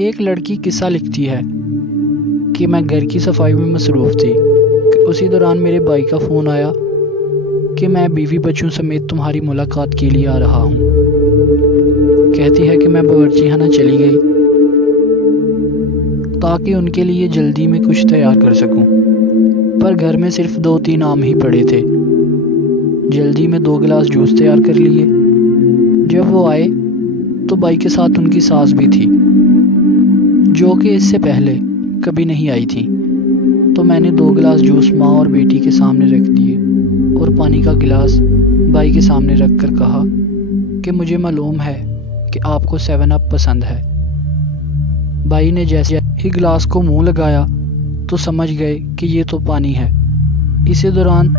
ایک لڑکی قصہ لکھتی ہے کہ میں گھر کی صفائی میں مصروف تھی کہ اسی دوران میرے بھائی کا فون آیا کہ میں بیوی بچوں سمیت تمہاری ملاقات کے لیے آ رہا ہوں۔ کہتی ہے کہ میں باورچی خانہ چلی گئی تاکہ ان کے لیے جلدی میں کچھ تیار کر سکوں، پر گھر میں صرف 2-3 آم ہی پڑے تھے۔ جلدی میں 2 گلاس جوس تیار کر لیے۔ جب وہ آئے تو بھائی کے ساتھ ان کی ساس بھی تھی، جو کہ اس سے پہلے کبھی نہیں آئی تھی۔ تو میں نے 2 گلاس جوس ماں اور بیٹی کے سامنے رکھ دیے اور پانی کا گلاس بھائی کے سامنے رکھ کر کہا کہ مجھے معلوم ہے کہ آپ کو 7 اپ پسند ہے۔ بھائی نے جیسے ہی گلاس کو منہ لگایا تو سمجھ گئے کہ یہ تو پانی ہے۔ اسی دوران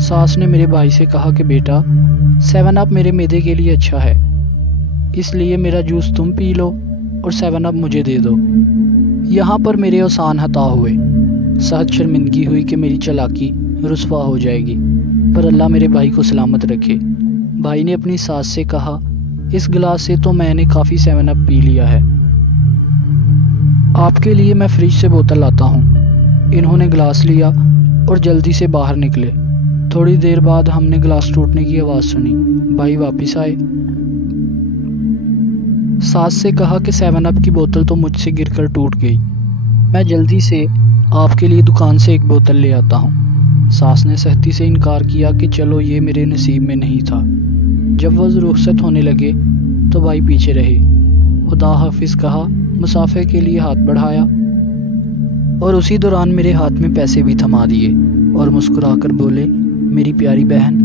ساس نے میرے بھائی سے کہا کہ بیٹا 7 اپ میرے معدے کے لیے اچھا ہے، اس لیے میرا جوس تم پی لو اور 7 اپ مجھے دے دو۔ یہاں پر میرے اوسان ہتا ہوئے، سخت شرمندگی ہوئی کہ میری چالاکی رسوا ہو جائے گی، پر اللہ میرے بھائی کو سلامت رکھے۔ بھائی نے اپنی ساس سے کہا اس گلاس سے تو میں نے کافی 7 اپ پی لیا ہے، آپ کے لیے میں فریج سے بوتل لاتا ہوں۔ انہوں نے گلاس لیا اور جلدی سے باہر نکلے۔ تھوڑی دیر بعد ہم نے گلاس ٹوٹنے کی آواز سنی۔ بھائی واپس آئے۔ ساس سے کہا کہ 7 اپ کی بوتل تو مجھ سے گر کر ٹوٹ گئی، میں جلدی سے آپ کے لیے دکان سے ایک بوتل لے آتا ہوں۔ ساس نے سختی سے انکار کیا کہ چلو یہ میرے نصیب میں نہیں تھا۔ جب وہ رخصت ہونے لگے تو بھائی پیچھے رہے، خدا حافظ کہا، مسافر کے لیے ہاتھ بڑھایا اور اسی دوران میرے ہاتھ میں پیسے بھی تھما دیے اور مسکرا کر بولے میری پیاری بہن،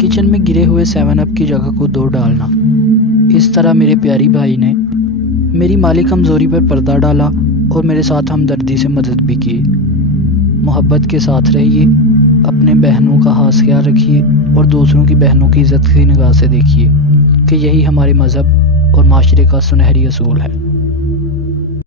کچن میں گرے ہوئے 7 اپ کی جگہ کو 2 ڈالنا۔ اس طرح میرے پیاری بھائی نے میری مالی کمزوری پر پردہ ڈالا اور میرے ساتھ ہمدردی سے مدد بھی کی۔ محبت کے ساتھ رہیے، اپنے بہنوں کا خاص خیال رکھیے اور دوسروں کی بہنوں کی عزت کی نگاہ سے دیکھیے کہ یہی ہمارے مذہب اور معاشرے کا سنہری اصول ہے۔